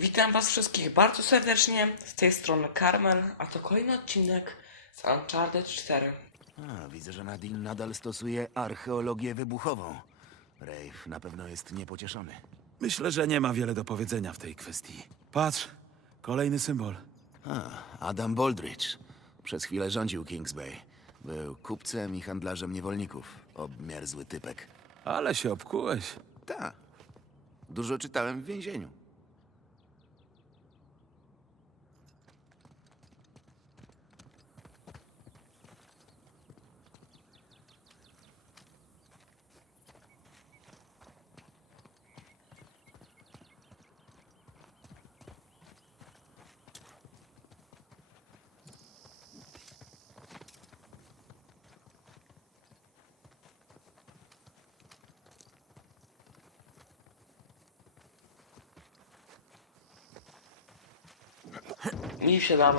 Witam was wszystkich bardzo serdecznie, z tej strony Carmen, a to kolejny odcinek z Uncharted 4. A, widzę, że Nadine nadal stosuje archeologię wybuchową. Rafe na pewno jest niepocieszony. Myślę, że nie ma wiele do powiedzenia w tej kwestii. Patrz, kolejny symbol. A, Adam Baldridge. Przez chwilę rządził Kings Bay. Był kupcem i handlarzem niewolników. Obmierzły typek. Ale się obkułeś. Tak. Dużo czytałem w więzieniu. I wsiadamy.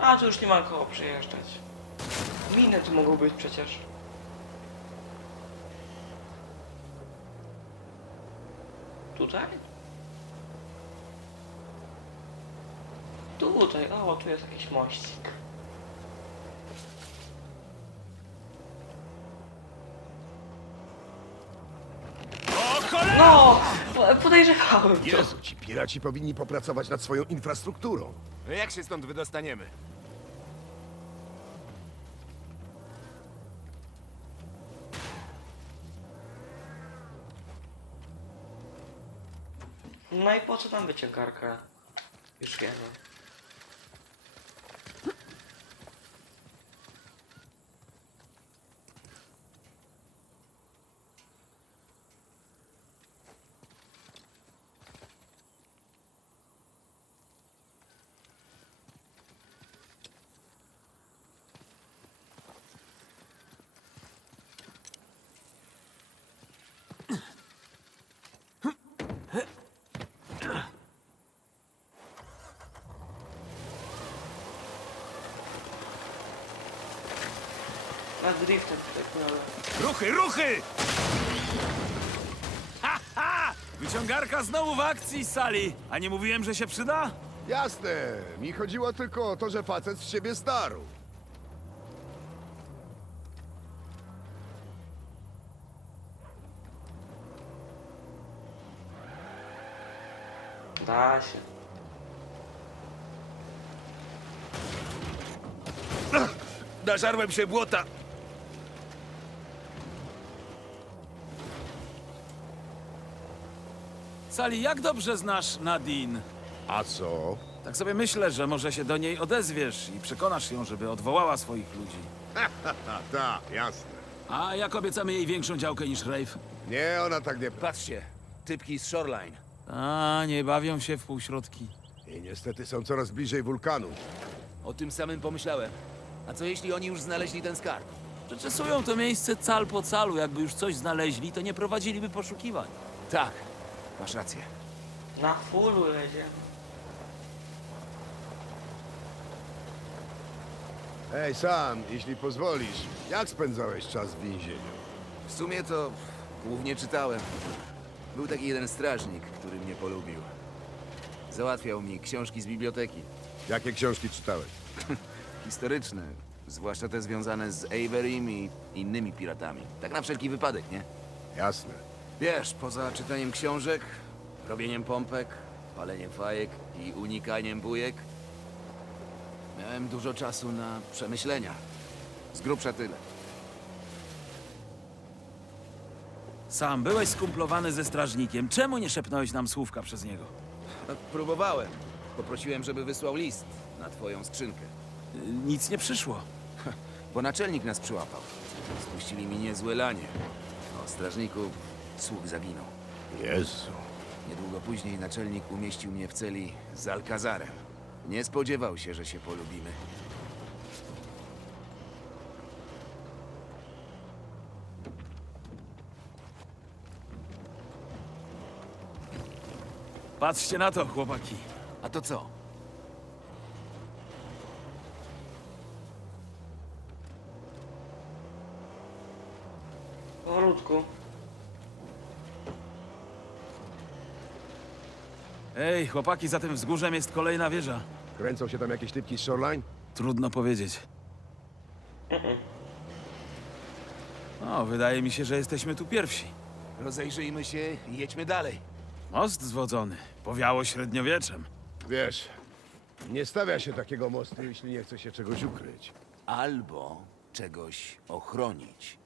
A, tu już nie ma koło przyjeżdżać. Miny tu mogą być przecież. Tutaj? Tutaj, o, tu jest jakiś mościk. No! Podejrzewałem to. Jezu, ci piraci powinni popracować nad swoją infrastrukturą. Jak się stąd wydostaniemy? No i po co tam wyciągarka? Już wiemy. Driftem tutaj płynąłem. Ruchy, ruchy! Ha, ha! Wyciągarka znowu w akcji, Sali. A nie mówiłem, że się przyda? Jasne, mi chodziło tylko o to, że facet z siebie staru. Da się. Nażarłem się błota. Sali, jak dobrze znasz Nadine? A co? Tak sobie myślę, że może się do niej odezwiesz i przekonasz ją, żeby odwołała swoich ludzi. A, tak, jasne. A jak obiecamy jej większą działkę niż Rafe? Nie, ona tak nie... Patrzcie, typki z Shoreline. A, nie bawią się w półśrodki. I niestety są coraz bliżej wulkanu. O tym samym pomyślałem. A co jeśli oni już znaleźli ten skarb? Przeczesują to miejsce cal po calu. Jakby już coś znaleźli, to nie prowadziliby poszukiwań. Tak, masz rację. Na fullu jedziemy. Ej, sam, jeśli pozwolisz, jak spędzałeś czas w więzieniu? W sumie to głównie czytałem. Był taki jeden strażnik, który mnie polubił. Załatwiał mi książki z biblioteki. Jakie książki czytałeś? Historyczne, zwłaszcza te związane z Averym i innymi piratami. Tak na wszelki wypadek, nie? Jasne. Wiesz, poza czytaniem książek, robieniem pompek, paleniem fajek i unikaniem bujek, miałem dużo czasu na przemyślenia. Z grubsza tyle. Sam byłeś skumplowany ze strażnikiem. Czemu nie szepnąłeś nam słówka przez niego? No, próbowałem. Poprosiłem, żeby wysłał list na twoją skrzynkę. Y, Nic nie przyszło. Bo naczelnik nas przyłapał. Spuścili mi niezłe lanie. O strażniku sług zaginął. Jezu. Niedługo później naczelnik umieścił mnie w celi z Alcazarem. Nie spodziewał się, że się polubimy. Patrzcie na to, chłopaki. A to co? Powolutku. Ej, chłopaki, za tym wzgórzem jest kolejna wieża. Kręcą się tam jakieś typki z Shoreline? Trudno powiedzieć. O, wydaje mi się, że jesteśmy tu pierwsi. Rozejrzyjmy się i jedźmy dalej. Most zwodzony. Powiało średniowieczem. Wiesz, nie stawia się takiego mostu, jeśli nie chce się czegoś ukryć. Albo czegoś ochronić.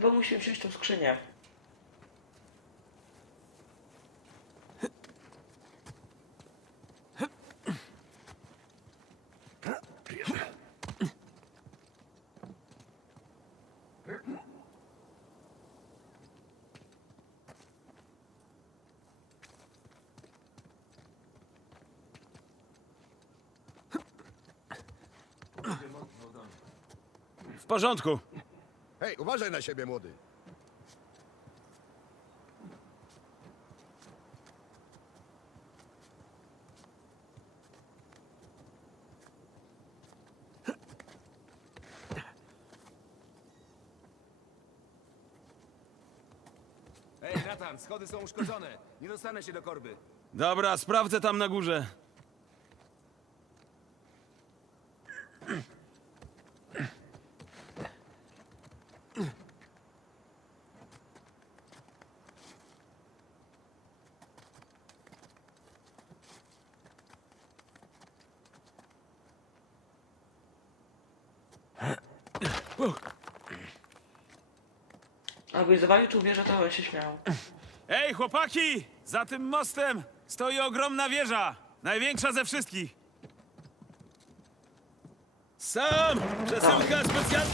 Chyba musimy wziąć tą skrzynię. W porządku. Hej, uważaj na siebie, młody. Ej, Nathan, schody są uszkodzone. Nie dostanę się do korby. Dobra, sprawdzę tam na górze. Tu wieżę, to bym się śmiał. Ej, chłopaki! Za tym mostem stoi ogromna wieża. Największa ze wszystkich. Sam! Przesyłka specjalna.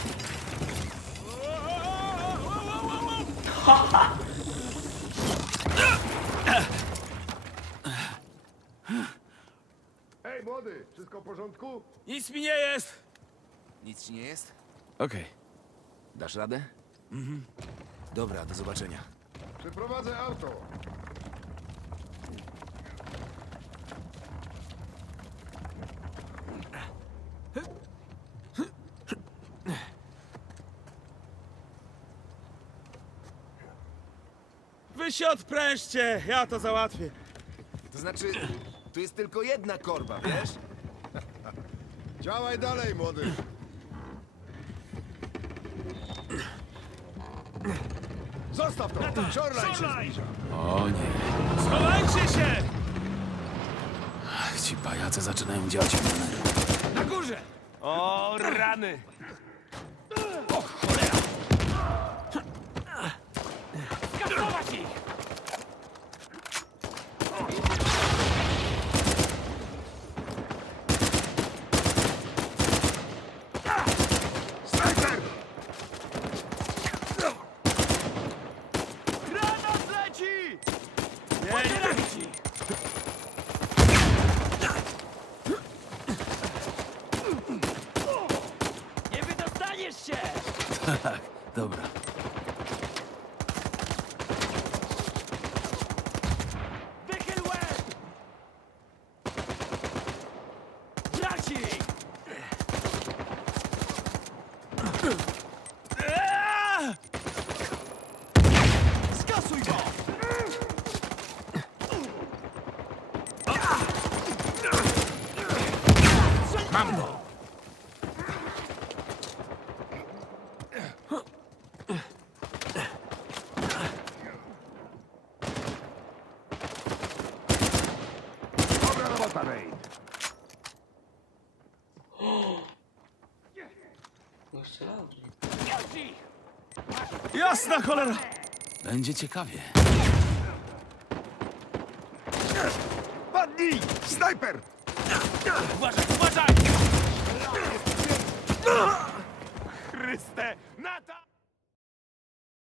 Hej, młody, wszystko w porządku? Nic mi nie jest. Nic ci nie jest? Okej. Dasz radę? Dobra, do zobaczenia. Przyprowadzę auto. Wy się odprężcie, ja to załatwię. To znaczy, tu jest tylko jedna korba, wiesz? Działaj dalej, młody. Zostaw to! Shoreline się zbliża. O nie. Schowajcie się! Ach, ci pajace zaczynają działać. Na górze! O, rany! Snajper! Granat leci! Nie, nie leci! Nie wydostaniesz się! Tak, dobra. Wychyl łeb! Braci! Eee! Skasuj go! Mam go! Dobra robota, Wayne. Jeszcze raz. Już ich! Jasna cholera! Będzie ciekawie. Padnij! Snajper! Uważaj, uważaj! Chryste! Nata!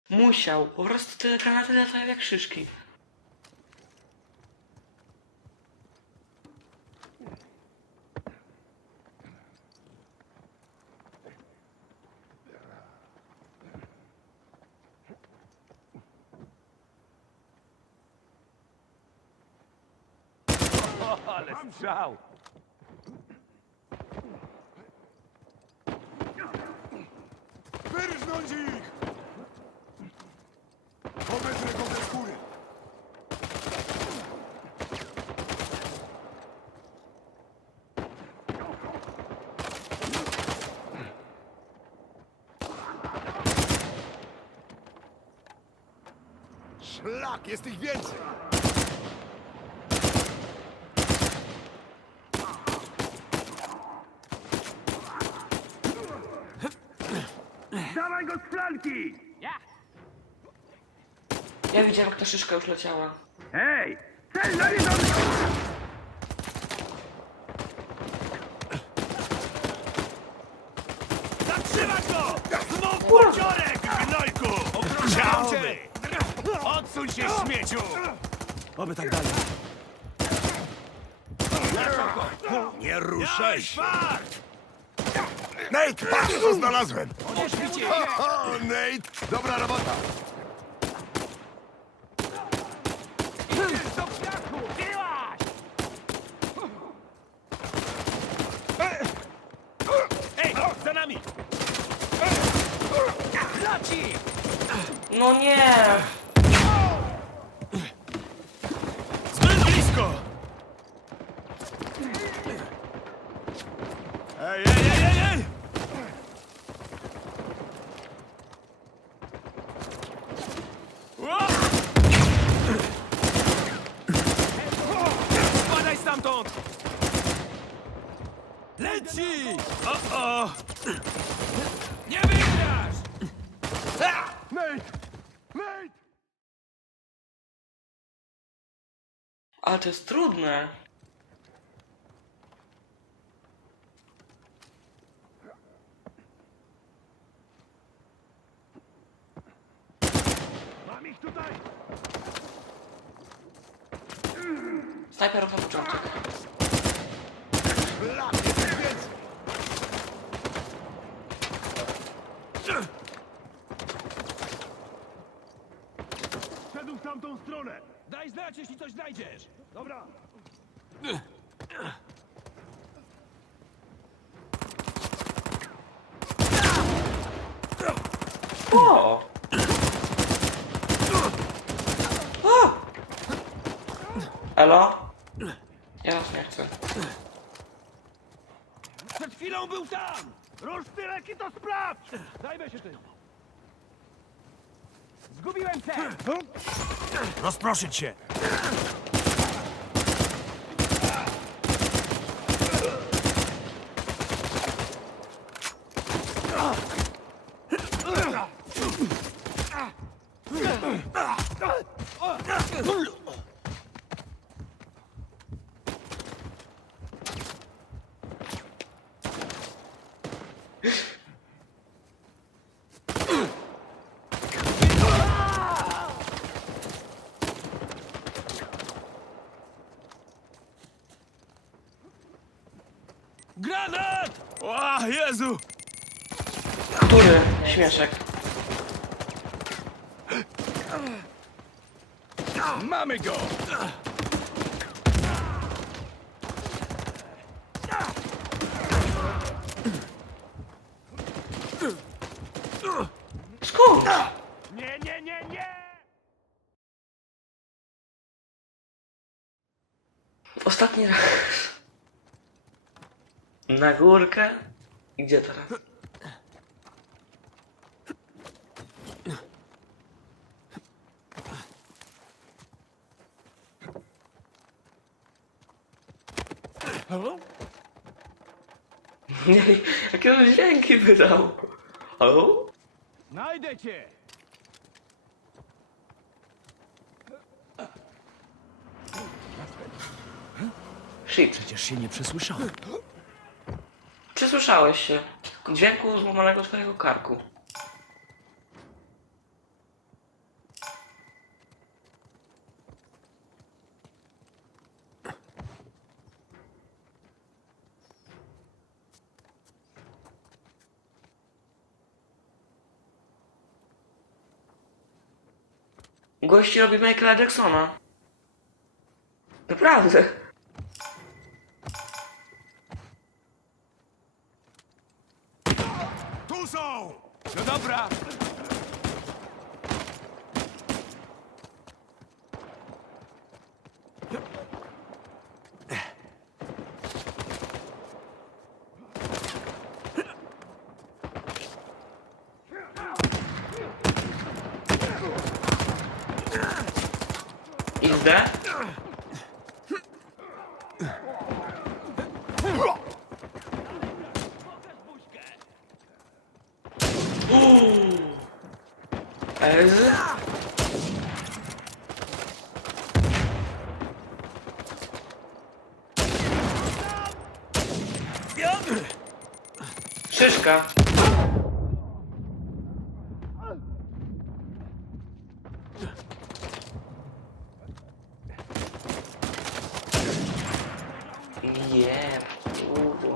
Musiał. Po prostu te granaty latają jak szyszki. mam żał. Wyrżnąć ich! Obezrę go ze skóry! Szlak, jest ich więcej! Flanki! Ja! Widziałem, jak ta szyszka już leciała. Hej! Cel nawiedzony! Zatrzymać go! Znów pociorek, gnojku! Cię! Odsuń się, śmieciu! Oby tak dalej. Nie ruszaj się! Nate, patrz co znalazłem! O, o, Nate, dobra robota! Do piachu! Biłaś! Ej, za nami! Leci! No nie! Zbyt blisko! Ej, ej, ej, ej, ej! Ło! Spadaj stamtąd! Leci! O, o! Nie wygrasz! Nate! Nate! Ale to jest trudne. Mam ich tutaj! Snajperów na początek. Szedł w tamtą stronę! Daj znać, jeśli coś znajdziesz! Dobra! O! O! Elo? Ja już nie chcę. Przed chwilą był tam! Rusz tyrek i to sprawdź! Zajmę się tym! Zgubiłem cel! Rozproszyć się! Granat! O, Jezu! Który śmieszek? Mamy go! Skąd? Nie, nie, nie, nie! Ostatni raz. Na górkę? Gdzie teraz? Nie, jakie on dźwięki wydał? Halo? Znajdę cię! Shit. Przecież się nie przesłyszałem. Przesłyszałeś się. Dźwięku złamanego twojego karku. Gości robi Michaela Jacksona. Naprawdę. Tu są! No dobra! Szyszka. Nie, kurwa.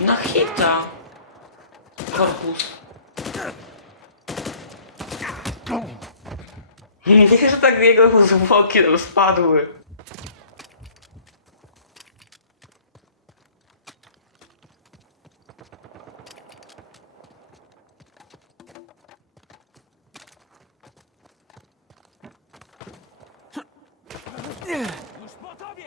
Na hita. Korpus. Nie, że tak jego zwłoki tam spadły. Już po tobie!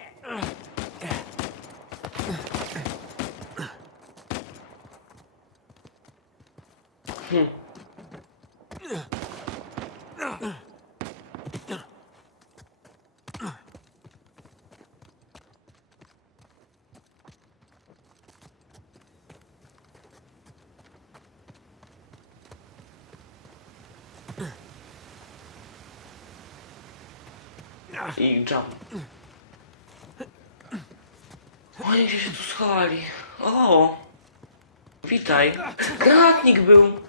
I jump. Oni gdzie się tu schowali. O! Witaj. Granatnik był.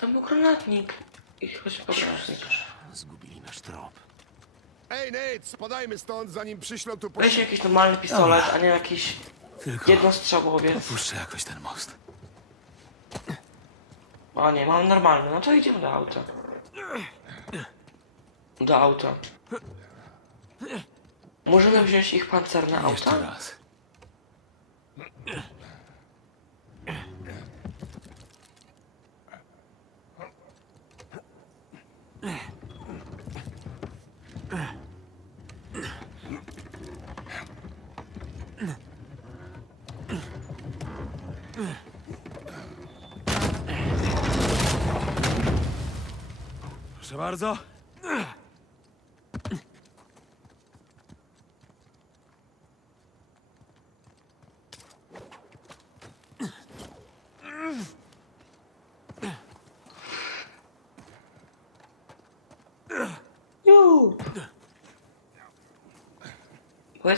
Tam był granatnik. I chodź po granatnik. Zgubili nasz trop. Ej, Nate, spadajmy stąd, zanim przyślą tu po... Weź jakiś normalny pistolet, a nie jakiś Tylko jednostrzałowiec. puszczę jakoś ten most. A nie, mam normalny. No to idziemy do auta. Do auta. Możemy wziąć ich pancerne Jeszcze auta? raz. Proszę bardzo.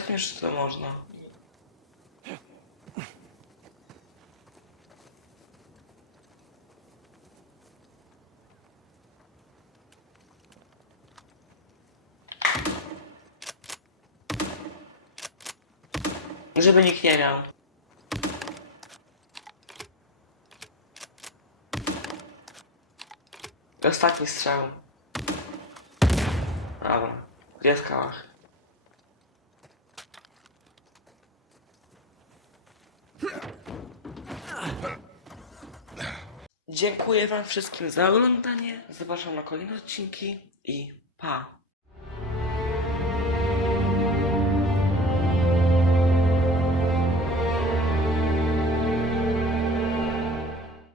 Że to można. Żeby nikt nie miał. Ostatni strzał. Dobra, gdzie jest kałach? Dziękuję wam wszystkim za oglądanie. Zapraszam na kolejne odcinki i pa!